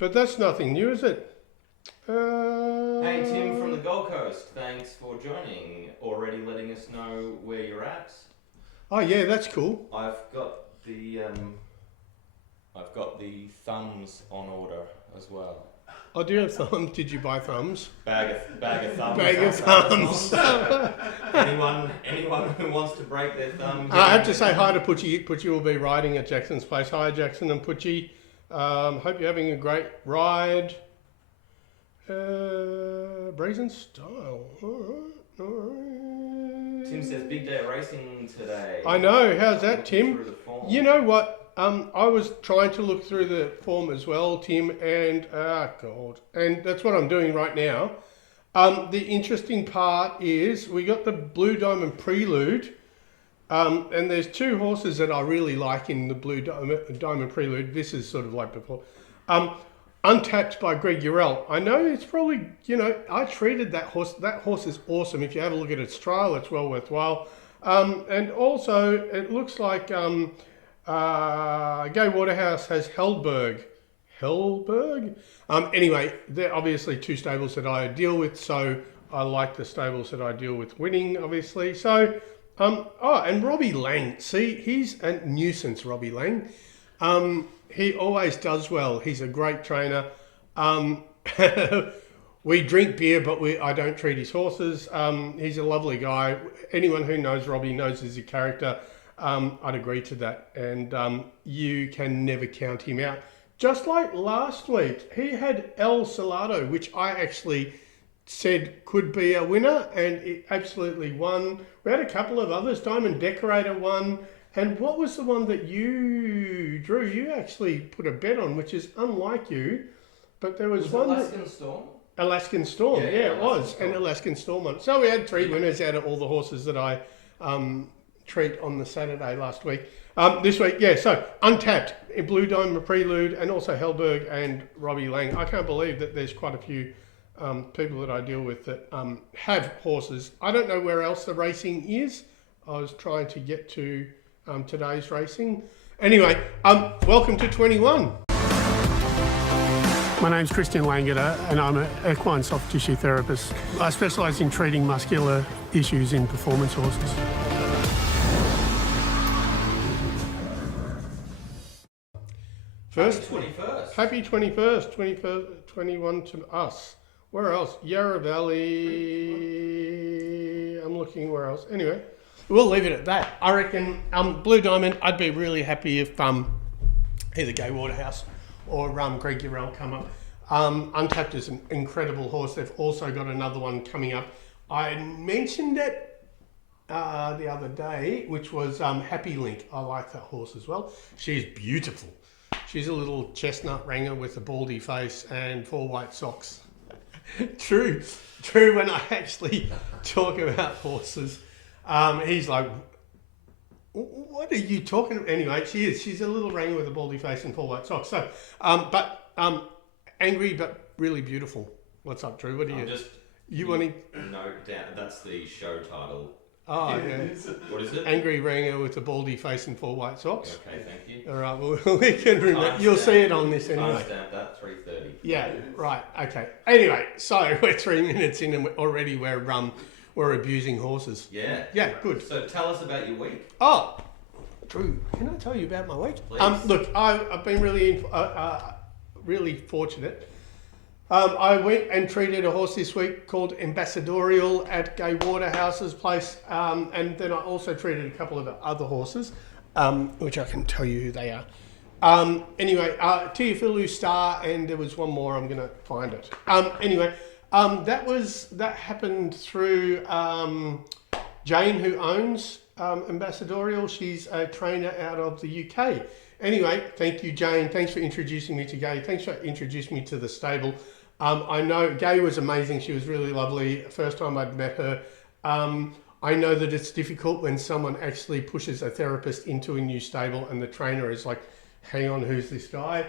but that's nothing new, is it? Hey Tim from the Gold Coast, thanks for joining. Already letting us know where you're at. Oh yeah, that's cool. I've got the thumbs on order as well. Oh, do you have thumbs? Did you buy thumbs? Bag of thumbs. Bag of thumbs. Anyone who wants to break their thumbs. I have to say hi to Putchie. Putchie will be riding at Jackson's place. Hi, Jackson and Putchie. Hope you're having a great ride. Brazen style. All right. Tim says big day of racing today. I know. How's that, Looking Tim? through the form. You know what? I was trying to look through the form as well, Tim, and and that's what I'm doing right now. The interesting part is we got the Blue Diamond Prelude, and there's two horses that I really like in the Blue Diamond Prelude. This is sort of like before. Untapped by Greg Urell. I know it's probably, I treated that horse. That horse is awesome. If you have a look at its trial, it's well worthwhile. And also, it looks like Gay Waterhouse has Hellberg. Anyway, they're obviously two stables that I deal with, so I like the stables that I deal with winning, obviously. So, and Robbie Lang. See, he's a nuisance, Robbie Lang. He always does well. He's a great trainer. We drink beer, but I don't treat his horses. He's a lovely guy. Anyone who knows Robbie knows he's a character. I'd agree to that. And you can never count him out. Just like last week, he had El Salado, which I actually said could be a winner, and it absolutely won. We had a couple of others. Diamond Decorator won. And what was the one that you drew? You actually put a bet on, which is unlike you. But there was one. Alaskan Storm? Alaskan Storm, yeah, it was. Storm. An Alaskan Storm one. So we had three winners out of all the horses that I treat on the Saturday last week. This week, yeah, so Untapped, Blue Diamond Prelude, and also Hellberg and Robbie Lang. I can't believe that there's quite a few people that I deal with that have horses. I don't know where else the racing is. I was trying to get to today's racing. Anyway, welcome to 21. My name's Christian Langeder, and I'm an equine soft tissue therapist. I specialise in treating muscular issues in performance horses. First, Happy 21st. Happy 21 to us. Where else? Yarra Valley. I'm looking where else. Anyway, we'll leave it at that. I reckon Blue Diamond, I'd be really happy if either Gay Waterhouse or Greg Urell come up. Untapped is an incredible horse. They've also got another one coming up. I mentioned it the other day, which was Happy Link. I like that horse as well. She's beautiful. She's a little chestnut ranger with a baldy face and 4 white socks. True. When I actually talk about horses, he's like, what are you talking about? Anyway, she's a little ranger with a baldy face and 4 white socks. So, angry but really beautiful. What's up, Drew? What do you want to note down? That's the show title. Oh, yeah. What is it? Angry ranger with a baldy face and 4 white socks. Okay, thank you. All right, well, we can remember. You'll see it on this anyway. Timestamp that, 3:30. Yeah, right, okay. Anyway, so we're 3 minutes in and already we're abusing horses. Yeah. Yeah, good. So tell us about your week. Oh, Drew, can I tell you about my week? Please. Look, I've been really fortunate. I went and treated a horse this week called Ambassadorial at Gay Waterhouse's place, and then I also treated a couple of other horses, which I can tell you who they are. Anyway, Teofilu Star, and there was one more. I'm going to find it. Anyway, that happened through Jane, who owns Ambassadorial. She's a trainer out of the UK. Anyway, thank you, Jane. Thanks for introducing me to Gay. Thanks for introducing me to the stable. I know Gay was amazing. She was really lovely. First time I'd met her. I know that it's difficult when someone actually pushes a therapist into a new stable and the trainer is like, hang on, who's this guy?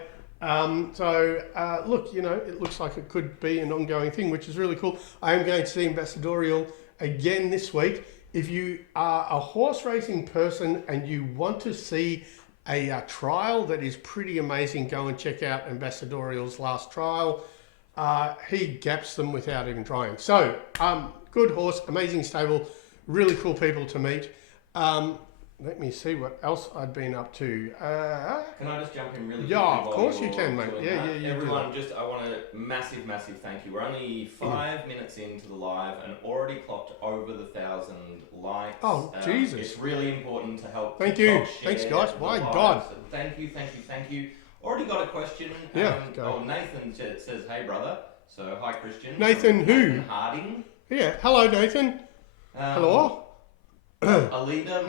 Look, it looks like it could be an ongoing thing, which is really cool. I am going to see Ambassadorial again this week. If you are a horse racing person and you want to see a trial that is pretty amazing. Go and check out Ambassadorial's last trial. He gaps them without even trying. So, good horse, amazing stable, really cool people to meet. Let me see what else I'd been up to. Can I just jump in really quickly? Yeah, of course you can, mate. Yeah. Everyone, I want a massive thank you. We're only 5 minutes into the live and already clocked over the 1,000 likes. Oh, Jesus. It's really important to help. Thank you. Thanks, guys. My God. So thank you. Already got a question. Go. Nathan says, hey, brother. So, hi, Christian. Nathan who? Nathan Harding. Yeah. Hello, Nathan. Hello. Alida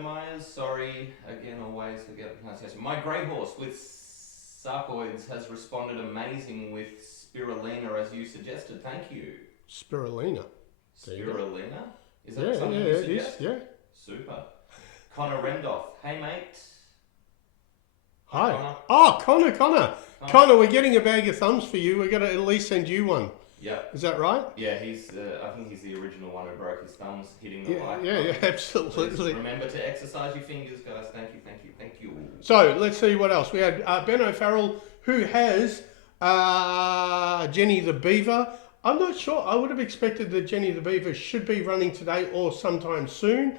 Myers, sorry, again, always forget the pronunciation. My grey horse with sarcoids has responded amazing with spirulina as you suggested. Thank you. Spirulina? Spirulina? Is that something you suggest? Yeah. Super. Connor Rendoff, hey mate. Hi. Connor. Oh, Connor. Connor, we're getting a bag of thumbs for you. We're going to at least send you one. Yeah. Is that right? Yeah, I think he's the original one who broke his thumbs hitting the like. Yeah, absolutely. Please remember to exercise your fingers, guys. Thank you. So, let's see what else. We had Ben O'Farrell, who has Jenny the Beaver. I'm not sure. I would have expected that Jenny the Beaver should be running today or sometime soon.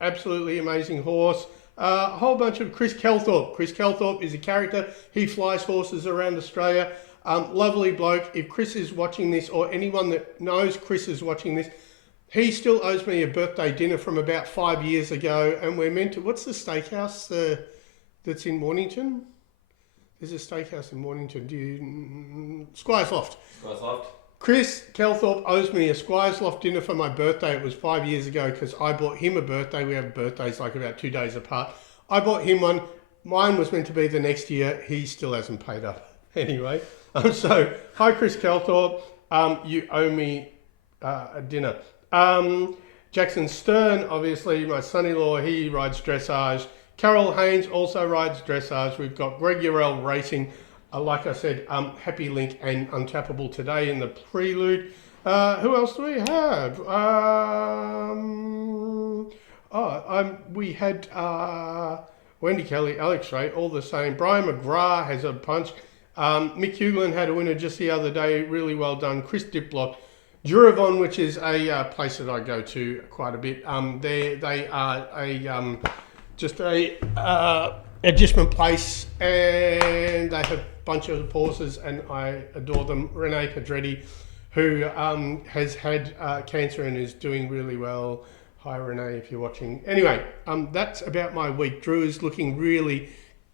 Absolutely amazing horse. A whole bunch of Chris Kelthorpe. Chris Kelthorpe is a character. He flies horses around Australia. Lovely bloke. If Chris is watching this, or anyone that knows Chris is watching this, he still owes me a birthday dinner from about 5 years ago, and we're meant to... What's the steakhouse that's in Mornington? There's a steakhouse in Mornington. Squire's Loft. Chris Kelthorpe owes me a Squire's Loft dinner for my birthday. It was 5 years ago because I bought him a birthday. We have birthdays like about 2 days apart. I bought him one. Mine was meant to be the next year. He still hasn't paid up. Anyway... So, hi Chris Kelthorpe, you owe me a dinner. Jackson Stern, obviously my son-in-law, he rides dressage. Carol Haynes also rides dressage. We've got Greg Urell Racing, like I said, Happy Link and Untappable today in the prelude. Who else do we have? We had Wendy Kelly, Alex Ray, all the same. Brian McGrath has a punch. Mick Hughlin had a winner just the other day. Really well done. Chris Diplock. Duravon, which is a place that I go to quite a bit. They are just a adjustment place, and they have a bunch of horses, and I adore them. Renee Pedretti, who has had cancer and is doing really well. Hi, Renee, if you're watching. Anyway, that's about my week. Drew is looking really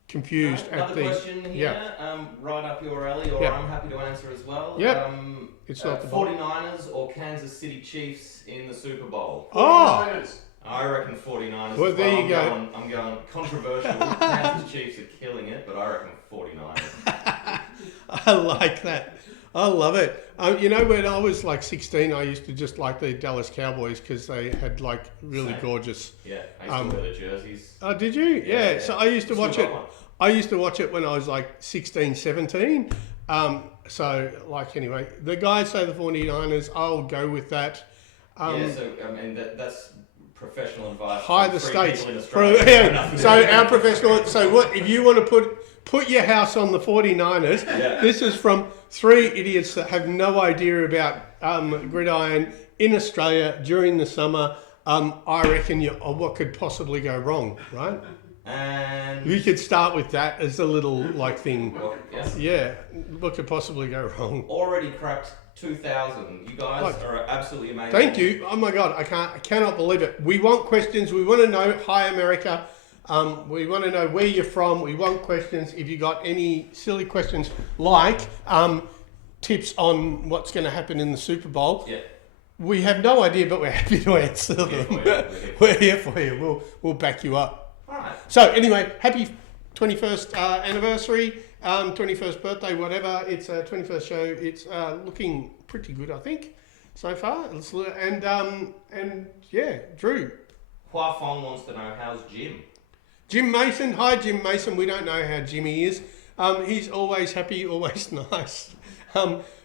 confused at the... Another question here, right up your alley, or I'm happy to answer as well. Yeah. It's not the 49ers or Kansas City Chiefs in the Super Bowl? 49ers. I reckon 49ers. Well, there you go. I'm going controversial. Kansas Chiefs are killing it, but I reckon 49ers. I like that. I love it. You know, when I was like 16, I used to just like the Dallas Cowboys because they had like really gorgeous... Yeah, I used to wear the jerseys. Oh, did you? Yeah. So I used to watch it. I used to watch it when I was like 16, 17. So, like, anyway, the guys say the 49ers, I'll go with that. That's professional advice. High the states. So our professional... So what, if you want to put your house on the 49ers, this is from 3 idiots that have no idea about gridiron in Australia during the summer. I reckon what could possibly go wrong, right? And you could start with that as a little like thing. Well, yes. Yeah, what could possibly go wrong? Already cracked 2,000. You guys are absolutely amazing. Thank you. Oh my God, I cannot believe it. We want questions. We want to know. Hi, America. We want to know where you're from. We want questions. If you got any silly questions like tips on what's going to happen in the Super Bowl. Yeah. We have no idea, but we're happy to answer them. We're here for you. We'll back you up. All right. So anyway, happy 21st anniversary, 21st birthday, whatever. It's a 21st show. It's looking pretty good, I think, so far. And yeah, Drew. Hua Fong wants to know, how's Jim? Jim Mason. Hi, Jim Mason. We don't know how Jimmy is. He's always happy, always nice.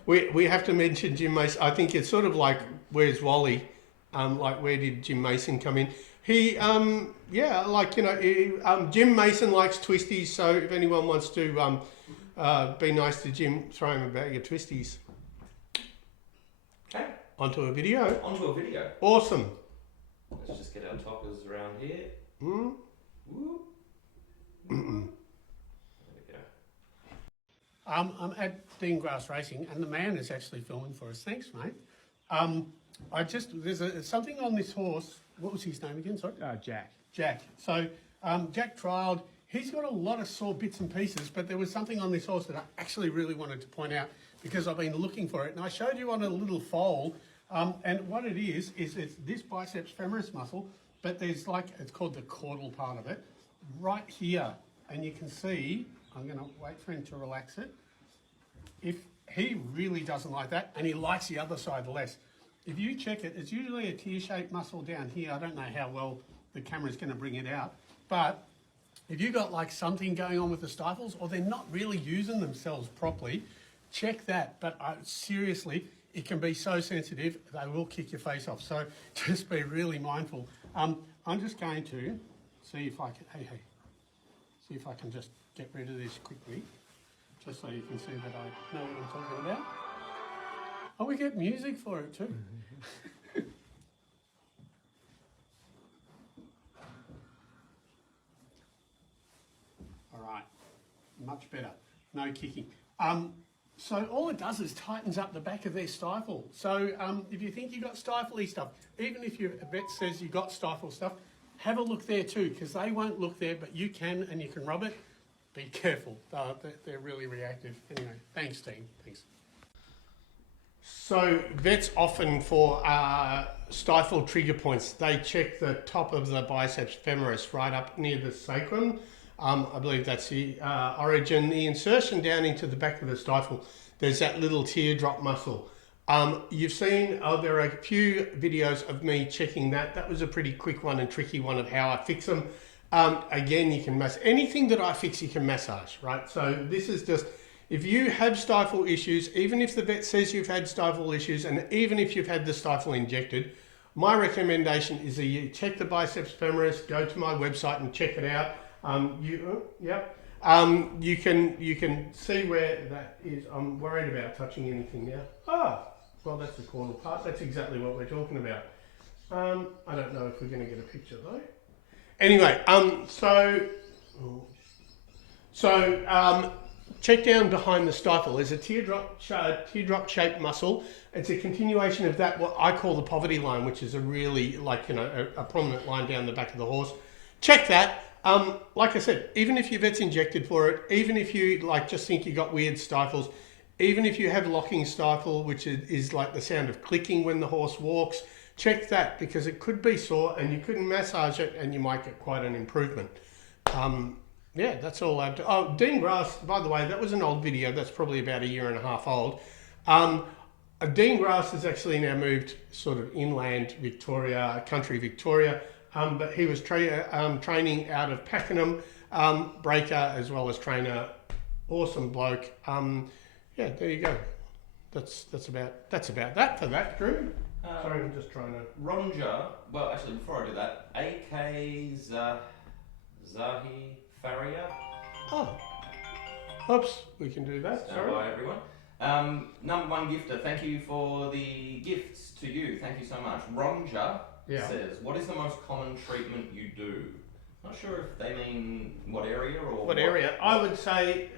We have to mention Jim Mason. I think it's sort of like, where's Wally? Like, where did Jim Mason come in? He, yeah, like, you know, Jim Mason likes twisties, so if anyone wants to be nice to Jim, throw him a bag of twisties. Okay. Onto a video. Onto a video. Awesome. Let's just get our toppers around here. Mm. Woo. Mm-mm. There we go. I'm at Dean Grass Racing, and the man is actually filming for us. Thanks, mate. There's something on this horse. What was his name again? Sorry. Jack. Jack. So Jack trialled. He's got a lot of sore bits and pieces, but there was something on this horse that I actually really wanted to point out because I've been looking for it, and I showed you on a little foal. And what it is it's this biceps femoris muscle, but there's it's called the caudal part of it, right here, and you can see. I'm going to wait for him to relax it. If he really doesn't like that, and he likes the other side less. If you check it, it's usually a tear-shaped muscle down here. I don't know how well the camera's going to bring it out, but if you've got something going on with the stifles, or they're not really using themselves properly, check that. But seriously, it can be so sensitive, they will kick your face off. So just be really mindful. I'm just going to see if I can, see if I can just get rid of this quickly, just so you can see that I know what I'm talking about. Oh, we get music for it too. All right, much better. No kicking. So all it does is tightens up the back of their stifle. So if you think you got stifle-y stuff, even if your vet says you got stifle stuff, have a look there too, because they won't look there, but you can, and you can rub it. Be careful. They're really reactive. Anyway, thanks, team. Thanks. So vets often for stifle trigger points, they check the top of the biceps femoris right up near the sacrum. I believe that's the origin, the insertion down into the back of the stifle. There's that little teardrop muscle. You've seen, there are a few videos of me checking that. That was a pretty quick one and tricky one of how I fix them. Again, you can anything that I fix, you can massage, right? So this is just, if you have stifle issues, even if the vet says you've had stifle issues, and even if you've had the stifle injected, my recommendation is that you check the biceps femoris, go to my website and check it out. You can see where that is. I'm worried about touching anything now. Well, that's the caudal part. That's exactly what we're talking about. I don't know if we're going to get a picture though. Anyway, check down behind the stifle. There's a teardrop shaped muscle. It's a continuation of that, what I call the poverty line, which is a really a prominent line down the back of the horse. Check that. Like I said, even if your vet's injected for it, even if you just think you got weird stifles, even if you have locking stifle, which is like the sound of clicking when the horse walks, check that, because it could be sore and you couldn't massage it and you might get quite an improvement. Yeah, that's all I have to. Oh, Dean Grass, by the way, that was an old video. That's probably about 1.5 years old. Dean Grass has actually now moved sort of inland Victoria, country Victoria. But he was training out of Pakenham, breaker as well as trainer. Awesome bloke. Yeah, there you go. That's about that for that, Drew. Sorry, I'm just trying to. WRANGER. Well, actually, before I do that, AK Zahi Faria. Oh, oops, we can do that. Stand Sorry. by, everyone. #1 gifter. Thank you for the gifts to you. Thank you so much. WRANGER. Yeah. Says, what is the most common treatment you do? Not sure if they mean what area or what area. I would say,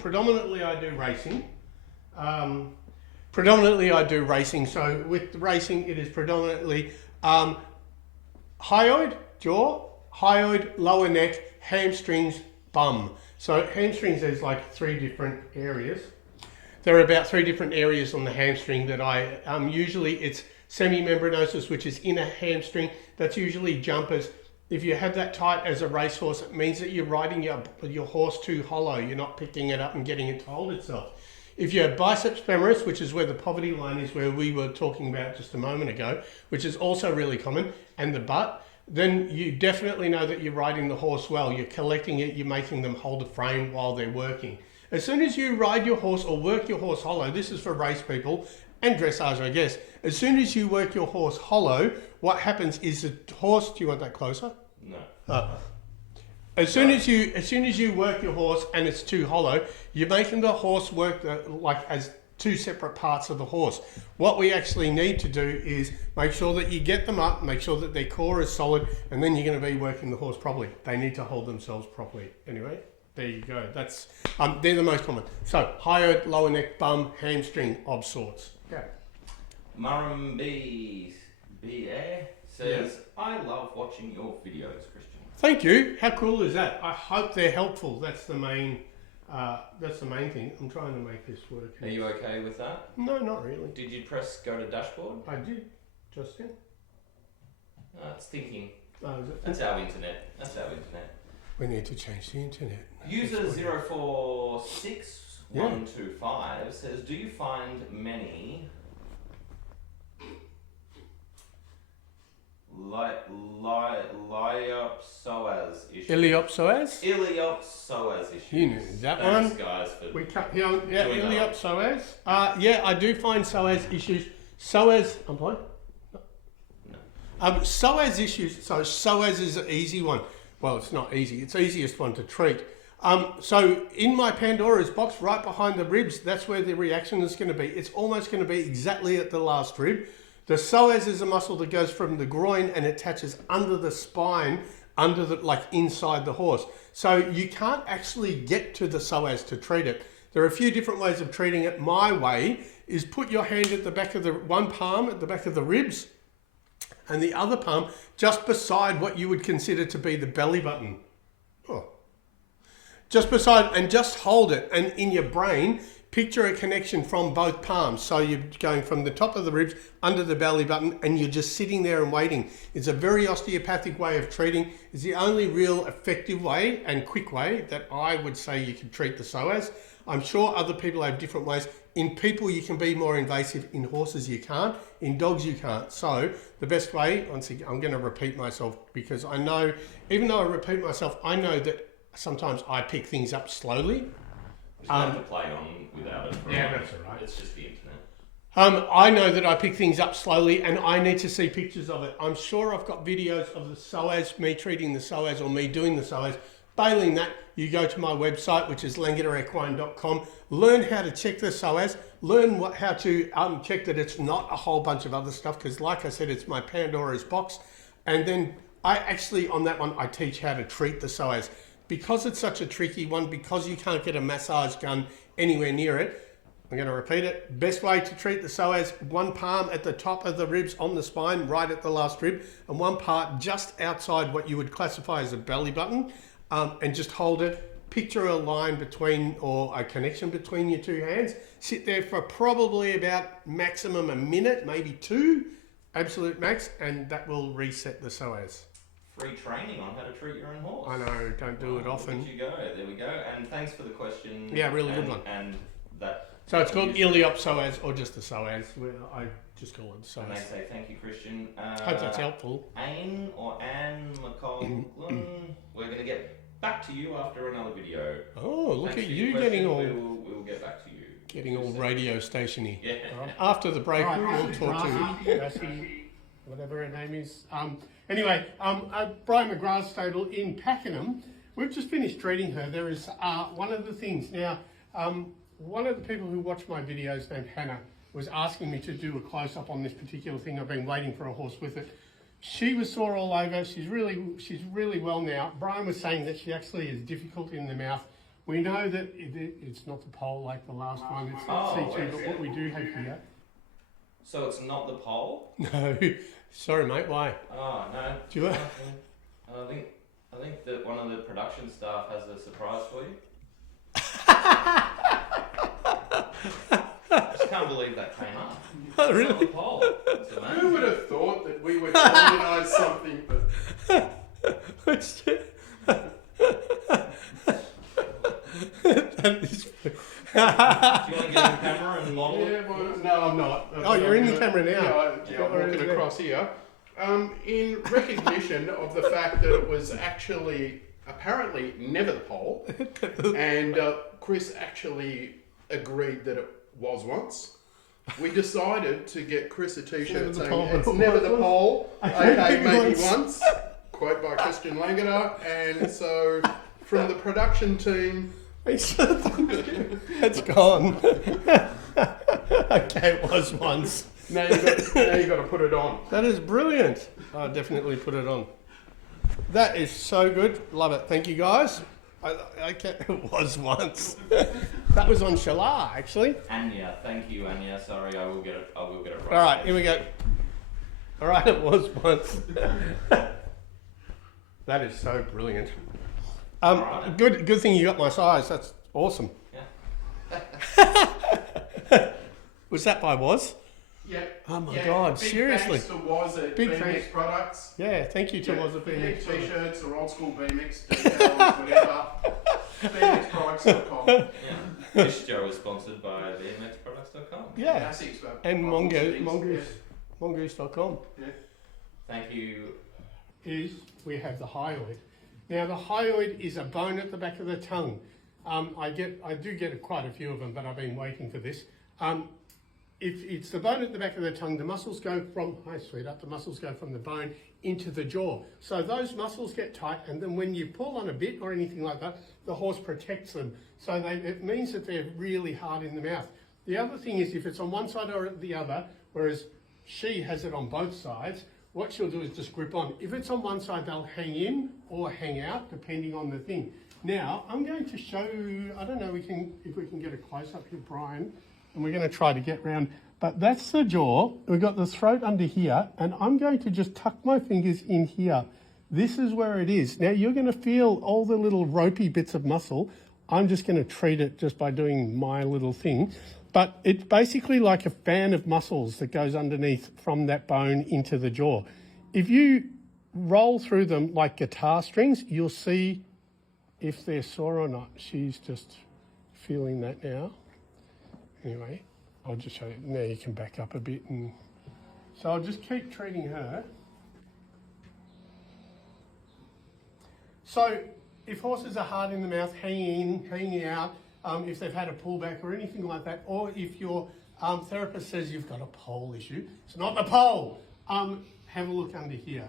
predominantly I do racing. So with the racing, it is predominantly hyoid, jaw, hyoid, lower neck, hamstrings, bum. So hamstrings, there's 3 different areas. There are about 3 different areas on the hamstring that I, usually it's semimembranosus, which is inner hamstring. That's usually jumpers. If you have that tight as a racehorse, it means that you're riding your horse too hollow. You're not picking it up and getting it to hold itself. If you have biceps femoris, which is where the poverty line is, where we were talking about just a moment ago, which is also really common, and the butt, then you definitely know that you're riding the horse well. You're collecting it, you're making them hold the frame while they're working. As soon as you ride your horse or work your horse hollow, this is for race people, and dressage, I guess. As soon as you work your horse hollow, what happens is the horse. Do you want that closer? No. As soon as you work your horse and it's too hollow, you're making the horse work like as two separate parts of the horse. What we actually need to do is make sure that you get them up, make sure that their core is solid, and then you're going to be working the horse properly. They need to hold themselves properly. Anyway, there you go. That's they're the most common. So higher, lower neck, bum, hamstring of sorts. Yeah. Murram B.A. says, I love watching your videos, Christian. Thank you. How cool is that? I hope they're helpful. That's the main thing. I'm trying to make this work. Are you okay with that? No, not really. Did you press go to dashboard? I did, just then. It's thinking. Oh, is it? That's our internet. We need to change the internet. User 046125 says, do you find many Iliopsoas issues? Iliopsoas? Iliopsoas issues. You knew that Thanks, one. guys, for We cut here. Yeah, doing that. Iliopsoas. Yeah, I do find psoas issues. Psoas. I'm fine. Psoas issues. So psoas is an easy one. Well, it's not easy. It's the easiest one to treat. So in my Pandora's box, right behind the ribs, that's where the reaction is going to be. It's almost going to be exactly at the last rib. The psoas is a muscle that goes from the groin and attaches under the spine, like inside the horse. So you can't actually get to the psoas to treat it. There are a few different ways of treating it. My way is put your hand at the back of one palm at the back of the ribs, and the other palm just beside what you would consider to be the belly button. Oh. Just beside, and just hold it. And in your brain, picture a connection from both palms. So you're going from the top of the ribs under the belly button, and you're just sitting there and waiting. It's a very osteopathic way of treating. It's the only real effective way and quick way that I would say you can treat the psoas. I'm sure other people have different ways. In people, you can be more invasive. In horses, you can't. In dogs, you can't. So the best way, once again, I'm going to repeat myself because I know, even though I repeat myself, I know that sometimes I pick things up slowly. You have to play on without it. Yeah, that's all right. It's just the internet. I know that I pick things up slowly and I need to see pictures of it. I'm sure I've got videos of the psoas, me treating the psoas or me doing the psoas. Failing that, you go to my website, which is langederequine.com. Learn how to check the psoas. Learn how to check that it's not a whole bunch of other stuff because, like I said, it's my Pandora's box. And then I actually, on that one, I teach how to treat the psoas. Because it's such a tricky one, because you can't get a massage gun anywhere near it, I'm going to repeat it. Best way to treat the psoas, one palm at the top of the ribs on the spine, right at the last rib, and one part just outside what you would classify as a belly button, and just hold it. Picture a line between, or a connection between your two hands. Sit there for probably about maximum a minute, maybe two, absolute max, and that will reset the psoas. Free training on how to treat your own horse. I know, don't do it often. There you go. There we go. And thanks for the question. Yeah, really good one. And that. So it's called iliopsoas or just the psoas. I just call it psoas. And they say thank you, Christian. Hope that's helpful. Anne McCollum, we're going to get back to you after another video. Oh, look Thanks at for you your getting question. all We'll get back to you. getting all radio stationy. Yeah. After the break, Right, we'll talk to you. Rassie, whatever her name is. Anyway, Brian McGrath's stable in Pakenham. We've just finished treating her. There is one of the things now. One of the people who watch my videos, named Hannah, was asking me to do a close-up on this particular thing. I've been waiting for a horse with it. She was sore all over. She's really well now. Brian was saying that she actually is difficult in the mouth. We know that it's not the pole like the last one. It's not C2, but what we do have here. So it's not the pole? No, sorry, mate. Why? Oh no. Do you? I think that one of the production staff has a surprise for you. I just can't believe that came up. Oh, It's really? not the pole. It's amazing. Who would have thought that we would organise something? What's that? That is- Do you want to get in camera and model it? Yeah, well, no, I'm not. Oh, you're in the camera now. Yeah, I'm walking across here. In recognition of the fact that it was actually apparently never the pole, and Chris actually agreed that it was once. we decided to get Chris a t-shirt Never the saying pole. it's never the pole, okay, maybe once. once, quote by Christian Langeder, and so from the production team, It's gone. Okay, it was once. now you got to put it on. That is brilliant. I'll definitely put it on. That is so good. Love it. Thank you, guys. Okay, it was once. That was on Shalar, actually. Anya, thank you, Anya. Sorry, I will get it right. All right, here we go. All right, it was once. That is so brilliant. Alright. Good thing you got my size. That's awesome. Yeah. Was that by Was? Yeah. Oh my God, big seriously. Thanks to Was at Big BMX thanks. Products. Yeah, thank you to Yeah, Was at if you need BMX. t-shirts or old school BMX decals, whatever. BMXproducts.com. Yeah. This show is sponsored by BMXproducts.com. Yeah, Classics, but and Mongoose. mongoose.com. Thank you. Is we have the hyoid. Now the hyoid is a bone at the back of the tongue. I do get quite a few of them, but I've been waiting for this. If it's the bone at the back of the tongue, the muscles go from, hi sweetheart, the muscles go from the bone into the jaw. So those muscles get tight, and then when you pull on a bit or anything like that, the horse protects them. So it means that they're really hard in the mouth. The other thing is if it's on one side or the other, whereas she has it on both sides, what she'll do is just grip on. If it's on one side, they'll hang in or hang out, depending on the thing. Now, I'm going to show, I don't know if we can get a close-up here, Brian, and we're going to try to get round. But that's the jaw. We've got the throat under here, and I'm going to just tuck my fingers in here. This is where it is. Now, you're going to feel all the little ropey bits of muscle. I'm just going to treat it just by doing my little thing. But it's basically like a fan of muscles that goes underneath from that bone into the jaw. If you roll through them like guitar strings, you'll see if they're sore or not. She's just feeling that now. Anyway, I'll just show you. Now you can back up a bit. And so I'll just keep treating her. So if horses are hard in the mouth, hanging in, hanging out, if they've had a pullback or anything like that, or if your therapist says you've got a pole issue, it's not the pole. Have a look under here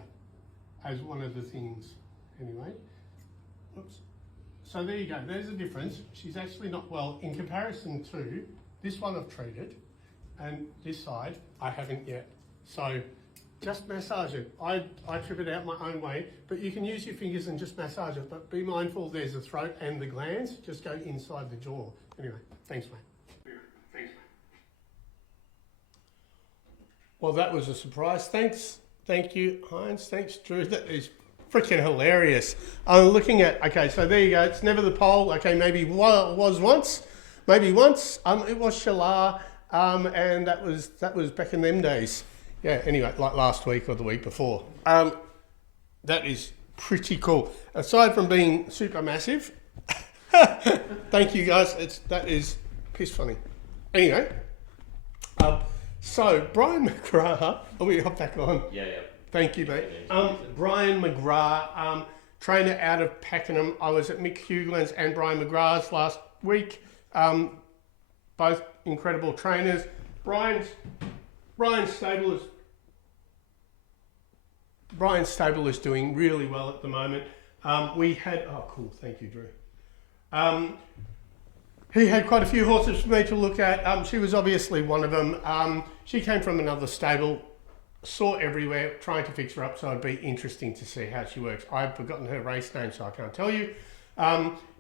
as one of the things. Anyway, oops. So there you go. There's a difference. She's actually not well in comparison to this one I've treated, and this side I haven't yet. So just massage it. I trip it out my own way, but you can use your fingers and just massage it. But be mindful there's the throat and the glands. Just go inside the jaw. Anyway, thanks, mate. Thanks, mate. Well, that was a surprise. Thank you, Heinz. Thanks, Drew. That is freaking hilarious. I'm looking at, okay, so there you go. It's never the pole. Okay, maybe it was once. Maybe once. It was Shalar, and that was back in them days. Yeah, anyway, like last week or the week before. That is pretty cool. Aside from being super massive, thank you guys. That is piss funny. Anyway, so Brian McGrath, we hop back on. Yeah. Thank you, mate. Brian McGrath, trainer out of Pakenham. I was at Mick Huglan's and Brian McGrath's last week. Both incredible trainers. Brian's stable is doing really well at the moment. We had, oh cool, thank you, Drew. He had quite a few horses for me to look at. She was obviously one of them. She came from another stable, saw everywhere, trying to fix her up, so it'd be interesting to see how she works. I've forgotten her race name, so I can't tell you.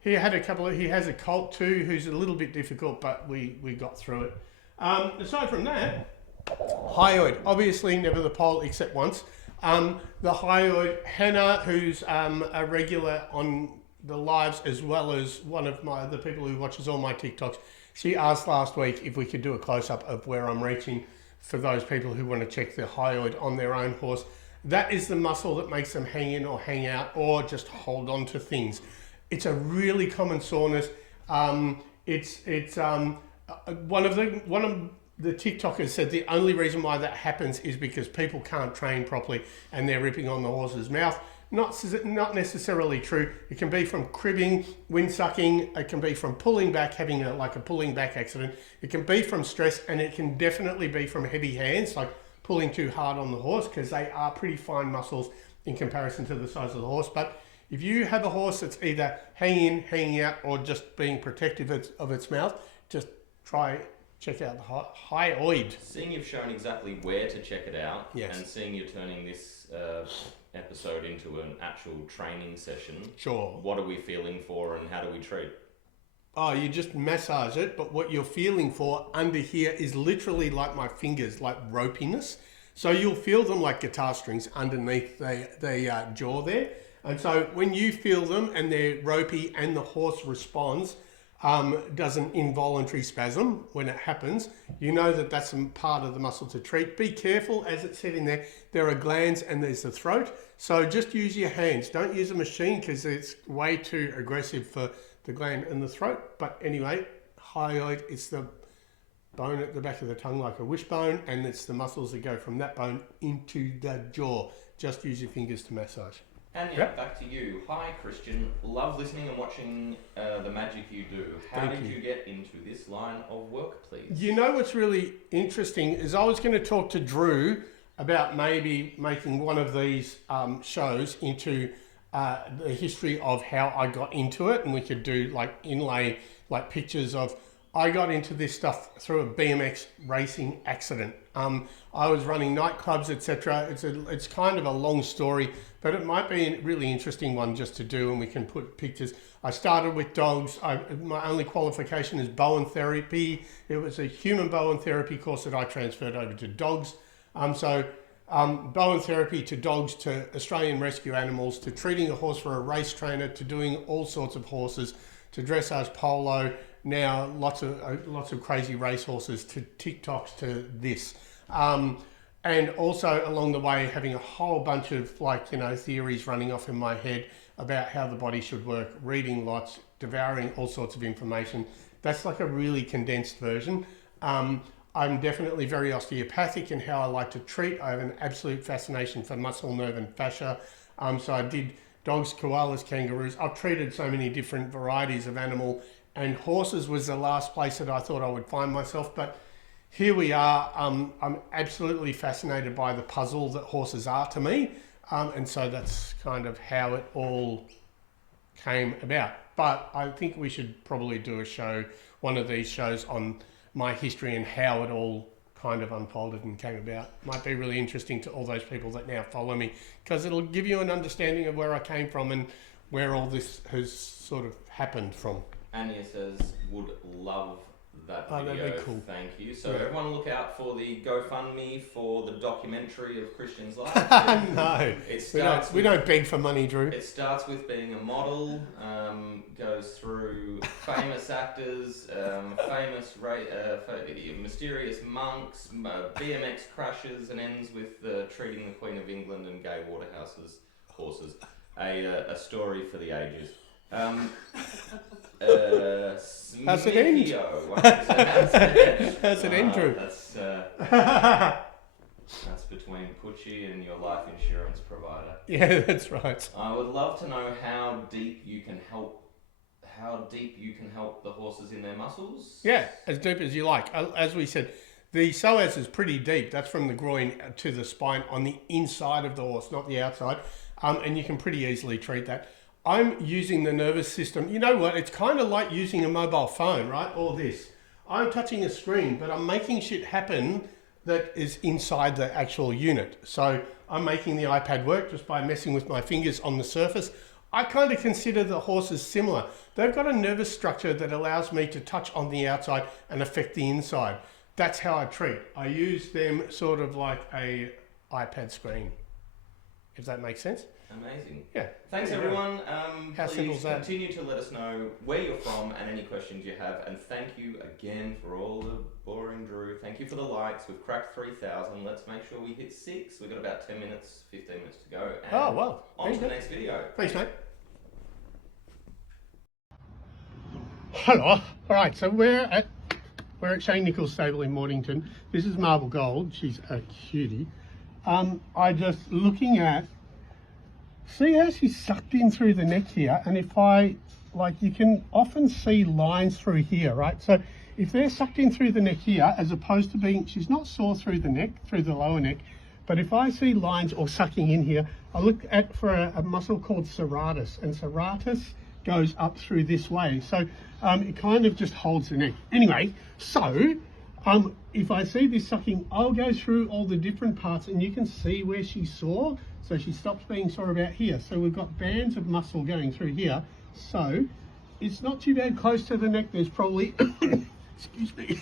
He has a colt too, who's a little bit difficult, but we got through it. Aside from that, hyoid, obviously never the pole except once. The hyoid, Hannah, who's a regular on the lives as well as one of the people who watches all my TikToks, she asked last week if we could do a close-up of where I'm reaching for those people who want to check their hyoid on their own horse. That is the muscle that makes them hang in or hang out or just hold on to things. It's a really common soreness. It's one of the TikTokers said the only reason why that happens is because people can't train properly and they're ripping on the horse's mouth. not necessarily true. It can be from cribbing, wind sucking. It can be from pulling back, having like a pulling back accident. It can be from stress, and it can definitely be from heavy hands, like pulling too hard on the horse, because they are pretty fine muscles in comparison to the size of the horse. But if you have a horse that's either hanging in, hanging out, or just being protective of its mouth, just check out the hyoid. Seeing you've shown exactly where to check it out, Yes. and seeing you're turning this episode into an actual training session. Sure. What are we feeling for, and how do we treat? Oh, you just massage it, but what you're feeling for under here is literally like my fingers, like ropiness. So you'll feel them like guitar strings underneath the jaw there. And so when you feel them and they're ropey and the horse responds, does an involuntary spasm when it happens, you know that that's a part of the muscle to treat. Be careful, as it's sitting there, there are glands and there's the throat. So just use your hands. Don't use a machine because it's way too aggressive for the gland and the throat. But anyway, hyoid, it's the bone at the back of the tongue like a wishbone, and it's the muscles that go from that bone into the jaw. Just use your fingers to massage. And yeah, back to you. Hi, Christian. Love listening and watching the magic you do. How did you get into this line of work, please? You know what's really interesting is I was going to talk to Drew about maybe making one of these shows into the history of how I got into it, and we could do like inlay like pictures of I got into this stuff through a BMX racing accident. I was running nightclubs, etc. It's kind of a long story, but it might be a really interesting one just to do, and we can put pictures. I started with dogs. My only qualification is bow and therapy. It was a human bow and therapy course that I transferred over to dogs. Bow and therapy to dogs, to Australian rescue animals, to treating a horse for a race trainer, to doing all sorts of horses, to dressage polo. Now lots of crazy race horses, to TikToks, to this. And also along the way having a whole bunch of theories running off in my head about how the body should work, reading lots, devouring all sorts of information. That's like a really condensed version. I'm definitely very osteopathic in how I like to treat. I have an absolute fascination for muscle, nerve and fascia. So I did dogs, koalas, kangaroos. I've treated so many different varieties of animal, and horses was the last place that I thought I would find myself. But here we are. I'm absolutely fascinated by the puzzle that horses are to me. And so that's kind of how it all came about. But I think we should probably do a show, one of these shows on my history and how it all kind of unfolded and came about. Might be really interesting to all those people that now follow me, because it'll give you an understanding of where I came from and where all this has sort of happened from. Anya says, would love that video. That'd be cool. Thank you. So everyone look out for the GoFundMe for the documentary of Christian's life. No, we don't beg for money, Drew. It starts with being a model, goes through famous actors, mysterious monks, BMX crashes, and ends with treating the Queen of England and Gay Waterhouse's horses. A story for the ages. How's it end? How's it end, Drew? That's between Pucci and your life insurance provider. Yeah, that's right. I would love to know how deep you can help the horses in their muscles. Yeah, as deep as you like. As we said, the psoas is pretty deep. That's from the groin to the spine on the inside of the horse, not the outside. And you can pretty easily treat that. I'm using the nervous system. You know what? It's kind of like using a mobile phone, right? Or this. I'm touching a screen, but I'm making shit happen that is inside the actual unit. So I'm making the iPad work just by messing with my fingers on the surface. I kind of consider the horses similar. They've got a nervous structure that allows me to touch on the outside and affect the inside. That's how I treat. I use them sort of like a iPad screen, if that makes sense. Amazing. Yeah. Thanks everyone. How simple is Please that? continue to let us know where you're from and any questions you have. And thank you again for all the boring Drew. Thank you for the likes. We've cracked 3,000. Let's make sure we hit 6. We've got about 10 minutes, 15 minutes to go. And Oh, well. on to the next video. Thanks, mate. Hello. All right, so we're at Shane Nichols' stable in Mornington. This is Marble Gold. She's a cutie. I just looking at see how she's sucked in through the neck here? And if I, like, you can often see lines through here, right? So if they're sucked in through the neck here, as opposed to being, she's not sore through the neck, through the lower neck, but if I see lines or sucking in here, I look at for a muscle called serratus, and serratus goes up through this way. So it kind of just holds the neck. Anyway, so if I see this sucking, I'll go through all the different parts and you can see where she's sore. So she stops being sore about here. So we've got bands of muscle going through here. So it's not too bad close to the neck. There's probably, excuse me,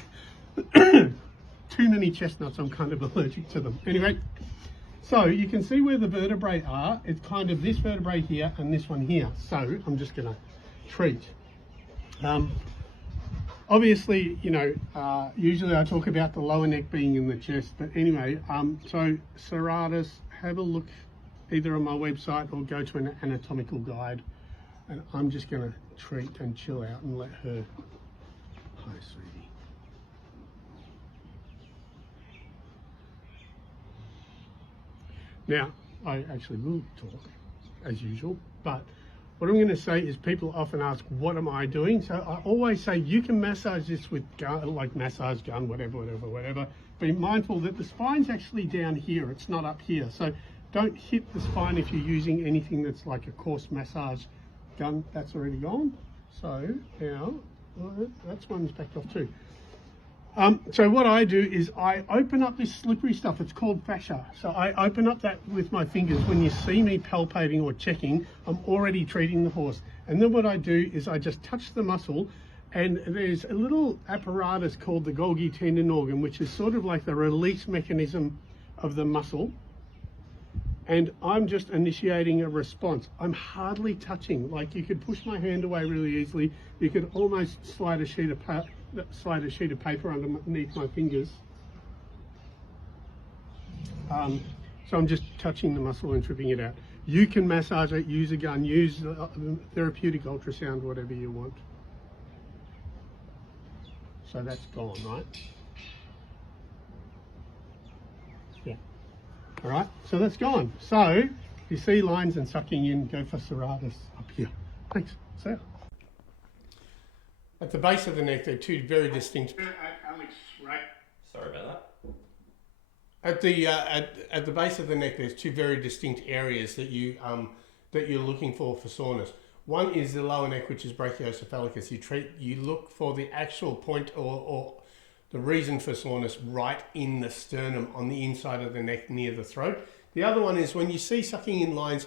too many chestnuts. I'm kind of allergic to them. Anyway, so you can see where the vertebrae are. It's kind of this vertebrae here and this one here. So I'm just going to treat. Obviously, you know, usually I talk about the lower neck being in the chest, but anyway, so serratus, have a look either on my website or go to an anatomical guide, and I'm just going to treat and chill out and let her. Hi, sweetie. Now, I actually will talk as usual, but what I'm going to say is people often ask, what am I doing? So I always say you can massage this with gun, like massage gun, whatever. Be mindful that the spine's actually down here. It's not up here. So don't hit the spine if you're using anything that's like a coarse massage gun. That's already gone. So now, well, that's one's backed off too. So what I do is I open up this slippery stuff. It's called fascia. So I open up that with my fingers. When you see me palpating or checking, I'm already treating the horse. And then what I do is I just touch the muscle, and there's a little apparatus called the Golgi tendon organ, which is sort of like the release mechanism of the muscle. And I'm just initiating a response. I'm hardly touching. Like, you could push my hand away really easily. You could almost slide a sheet of paper underneath my fingers. So I'm just touching the muscle and tripping it out. You can massage it, use a gun, use therapeutic ultrasound, whatever you want. So that's gone, right? Yeah. All right, so that's gone. So if you see lines and sucking in, go for serratus up here. Thanks. See ya. At the base of the neck, there are two very distinct. Alex, right? Sorry about that. At the base of the neck, there's two very distinct areas that you're looking for soreness. One is the lower neck, which is brachiocephalicus. You look for the actual point or the reason for soreness right in the sternum, on the inside of the neck, near the throat. The other one is when you see sucking in lines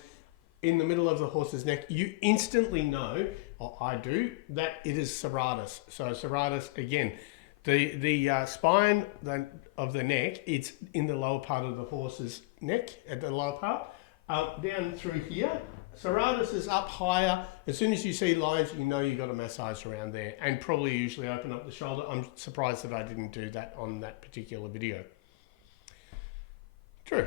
in the middle of the horse's neck, you instantly know, or I do, that it is serratus. So serratus, again, the spine of the neck, it's in the lower part of the horse's neck, at the lower part, down through here. Serratus is up higher. As soon as you see lines, you know you've got a massage around there, and probably usually open up the shoulder. I'm surprised that I didn't do that on that particular video. True.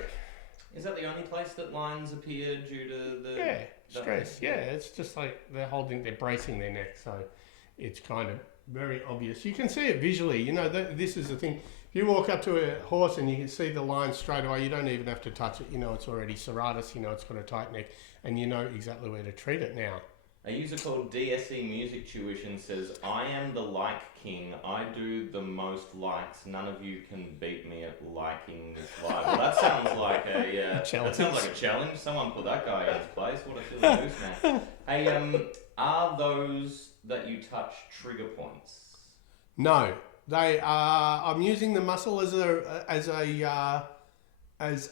Is that the only place that lines appear due to the stress? Yeah, it's just like they're bracing their neck, so it's kind of very obvious. You can see it visually. You know, this is the thing. If you walk up to a horse and you can see the lines straight away, you don't even have to touch it. You know it's already serratus. You know it's got a tight neck, and you know exactly where to treat it now. A user called DSE Music Tuition says, I am the like king. I do the most likes. None of you can beat me at liking this live. Well, that sounds like a challenge. Someone put that guy in his place. What a silly goose, man. Hey, are those that you touch trigger points? No, they are. I'm using the muscle as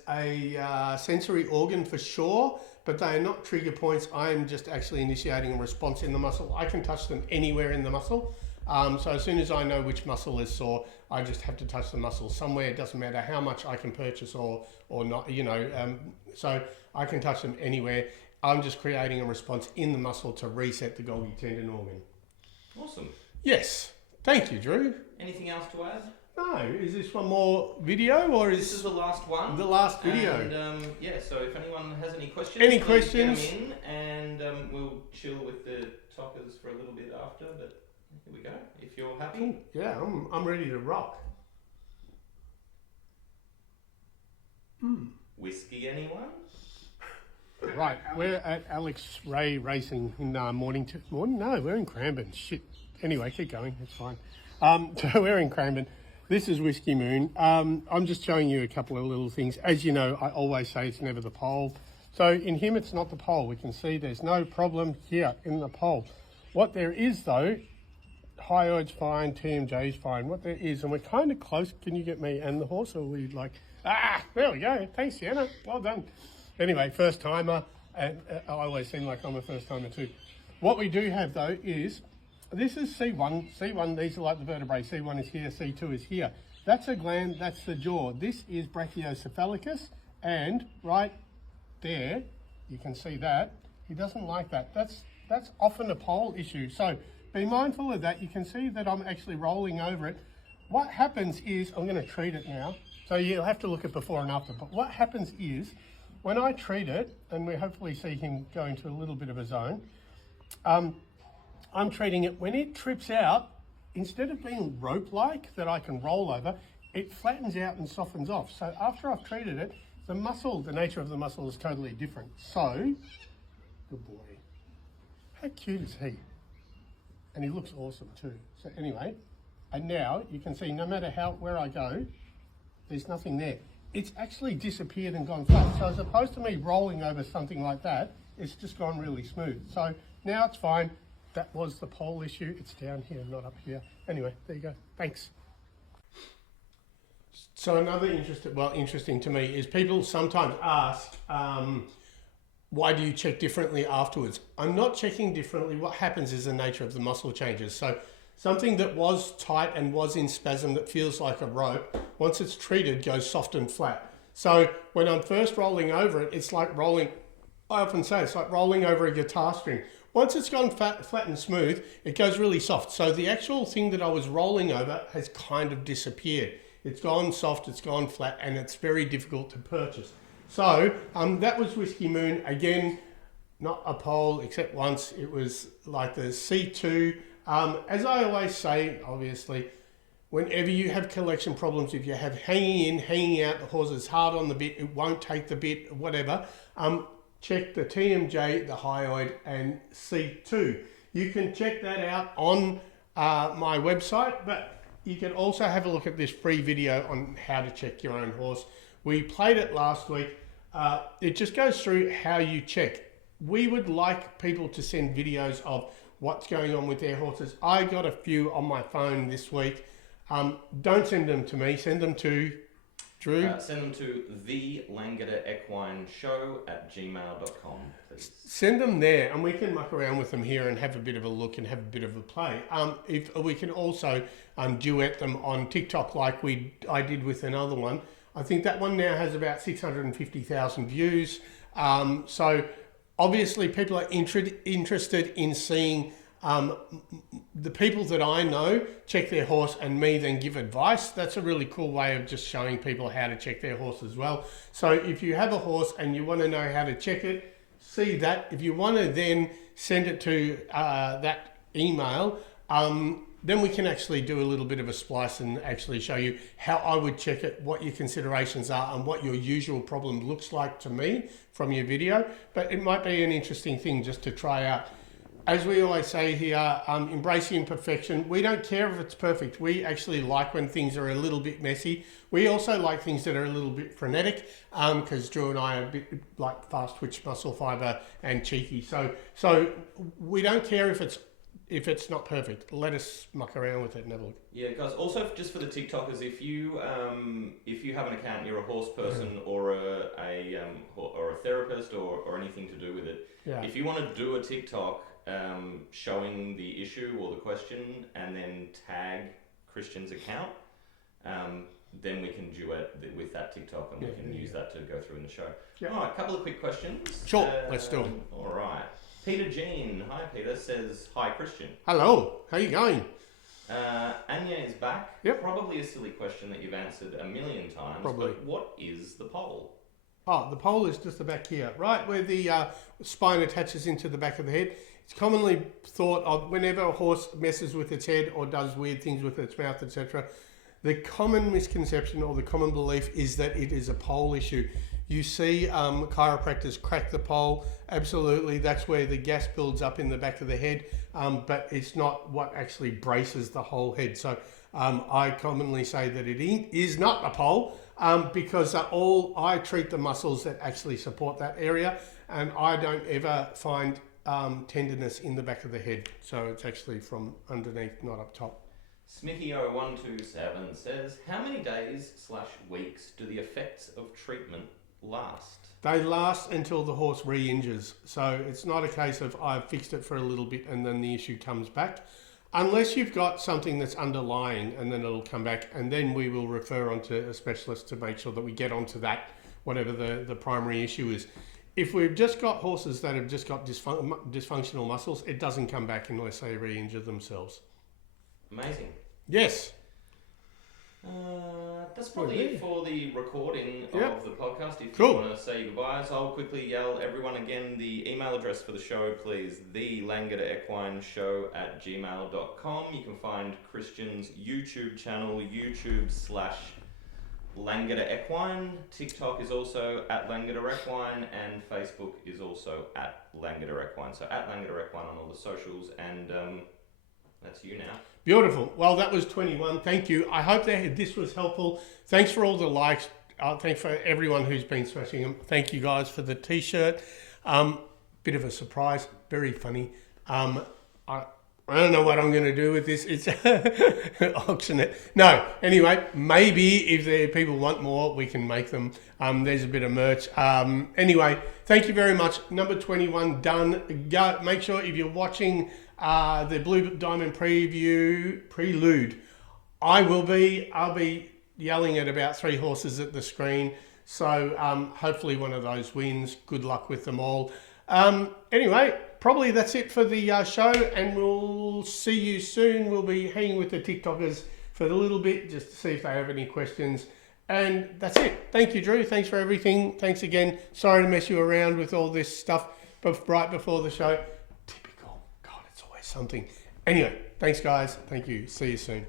a sensory organ for sure. But they are not trigger points. I'm just actually initiating a response in the muscle. I can touch them anywhere in the muscle. So as soon as I know which muscle is sore, I just have to touch the muscle somewhere. It doesn't matter how much I can purchase or not, you know. So I can touch them anywhere. I'm just creating a response in the muscle to reset the Golgi tendon organ. Awesome. Yes. Thank you, Drew. Anything else to add? No. Is this one more video or is This is the last one. the last video? And yeah, so if anyone has any questions, Any please questions? get them in, and we'll chill with the talkers for a little bit after. But here we go. If you're happy. Yeah, I'm ready to rock. Whiskey, anyone? Right, we're at Alex Ray Racing in Mornington. No, we're in Cranbourne. Shit. Anyway, keep going. It's fine. So we're in Cranbourne. This is Whiskey Moon. I'm just showing you a couple of little things. As you know, I always say it's never the pole. So in him, it's not the pole. We can see there's no problem here in the pole. What there is, though, hyoid's fine, TMJ's fine. What there is, and we're kind of close. Can you get me and the horse, or are we like... there we go. Thanks, Sienna. Well done. Anyway, first timer, and I always seem like I'm a first timer too. What we do have though is, this is C1. C1, these are like the vertebrae. C1 is here, C2 is here. That's a gland, that's the jaw. This is brachiocephalicus, and right there, you can see that. He doesn't like that. That's often a pole issue. So be mindful of that. You can see that I'm actually rolling over it. What happens is, I'm going to treat it now. So you'll have to look at before and after. But what happens is, when I treat it, and we hopefully see him go into a little bit of a zone, I'm treating it. When it trips out, instead of being rope-like that I can roll over, it flattens out and softens off. So after I've treated it, the muscle, the nature of the muscle is totally different. So, good boy. How cute is he? And he looks awesome too. So anyway, and now you can see no matter where I go, there's nothing there. It's actually disappeared and gone flat. So as opposed to me rolling over something like that, it's just gone really smooth. So now it's fine. That was the pole issue. It's down here, not up here. Anyway, there you go. Thanks. So another interesting to me is people sometimes ask, why do you check differently afterwards? I'm not checking differently. What happens is the nature of the muscle changes. So something that was tight and was in spasm that feels like a rope, once it's treated, goes soft and flat. So when I'm first rolling over it, it's like rolling, I often say, it's like rolling over a guitar string. Once it's gone flat and smooth, it goes really soft. So the actual thing that I was rolling over has kind of disappeared. It's gone soft, it's gone flat, and it's very difficult to purchase. So that was Whiskey Moon. Again, not a pole, except once it was like the C2. As I always say, obviously, whenever you have collection problems, if you have hanging in, hanging out, the horse is hard on the bit, it won't take the bit, whatever, check the TMJ, the hyoid, and C2. You can check that out on my website, but you can also have a look at this free video on how to check your own horse. We played it last week. It just goes through how you check. We would like people to send videos of what's going on with their horses. I got a few on my phone this week. Don't send them to me, send them to Drew. Send them to the Langeder Equine Show @gmail.com, please. Send them there, and we can muck around with them here and have a bit of a look and have a bit of a play. If we can also duet them on TikTok like I did with another one. I think that one now has about 650,000 views. So obviously people are interested in seeing the people that I know check their horse and me then give advice. That's a really cool way of just showing people how to check their horse as well. So if you have a horse and you want to know how to check it, see that. If you want to then send it to that email, then we can actually do a little bit of a splice and actually show you how I would check it, what your considerations are, and what your usual problem looks like to me from your video. But it might be an interesting thing just to try out. As we always say here, embracing imperfection. We don't care if it's perfect. We actually like when things are a little bit messy. We also like things that are a little bit frenetic, because Drew and I are a bit like fast twitch muscle fiber and cheeky. So we don't care if it's not perfect. Let us muck around with it and have a look. Yeah, guys. Also, just for the TikTokers, if you have an account, you're a horse person or a therapist or anything to do with it. Yeah. If you want to do a TikTok showing the issue or the question and then tag Christian's account, then we can duet with that TikTok and we can use that to go through in the show. Yeah. All right, a couple of quick questions. Sure, let's do it. All right. Peter Jean, hi Peter, says, hi Christian. Hello, how you going? Anya is back. Yep. Probably a silly question that you've answered a million times. Probably. But what is the pole? Oh, the pole is just the back here, right where the spine attaches into the back of the head. It's commonly thought of whenever a horse messes with its head or does weird things with its mouth, etc. The common misconception or the common belief is that it is a pole issue. You see chiropractors crack the pole. Absolutely, that's where the gas builds up in the back of the head, but it's not what actually braces the whole head. So I commonly say that it is not a pole because I treat the muscles that actually support that area, and I don't ever find tenderness in the back of the head. So it's actually from underneath, not up top. Smithy0127 says, how many days/weeks do the effects of treatment last? They last until the horse re-injures. So it's not a case of I've fixed it for a little bit and then the issue comes back. Unless you've got something that's underlying, and then it'll come back, and then we will refer on to a specialist to make sure that we get onto that, whatever the primary issue is. If we've just got horses that have just got dysfunctional muscles, it doesn't come back unless they re-injure themselves. Amazing. Yes. That's probably it for the recording of the podcast. If Cool. you want to say goodbyes, I'll quickly yell everyone again the email address for the show, please. The Langeder Equine Show at gmail.com. You can find Christian's YouTube channel, YouTube/Langeder Equine. TikTok is also at Langeder Equine, and Facebook is also at Langeder Equine. So at Langeder Equine on all the socials, and that's you now. Beautiful. Well, that was 21. Thank you. I hope that this was helpful. Thanks for all the likes. Thanks for everyone who's been smashing them. Thank you guys for the t-shirt. Bit of a surprise. Very funny. I don't know what I'm going to do with this. It's auction it. No. Anyway, maybe if people want more, we can make them. There's a bit of merch. Anyway, thank you very much. Number 21 done. Go. Make sure if you're watching the Blue Diamond prelude, I'll be yelling at about 3 horses at the screen. So hopefully one of those wins. Good luck with them all. Anyway, probably that's it for the show, and we'll see you soon. We'll be hanging with the TikTokers for a little bit just to see if they have any questions. And that's it. Thank you, Drew. Thanks for everything. Thanks again. Sorry to mess you around with all this stuff, but right before the show. Typical. God, it's always something. Anyway, thanks, guys. Thank you. See you soon.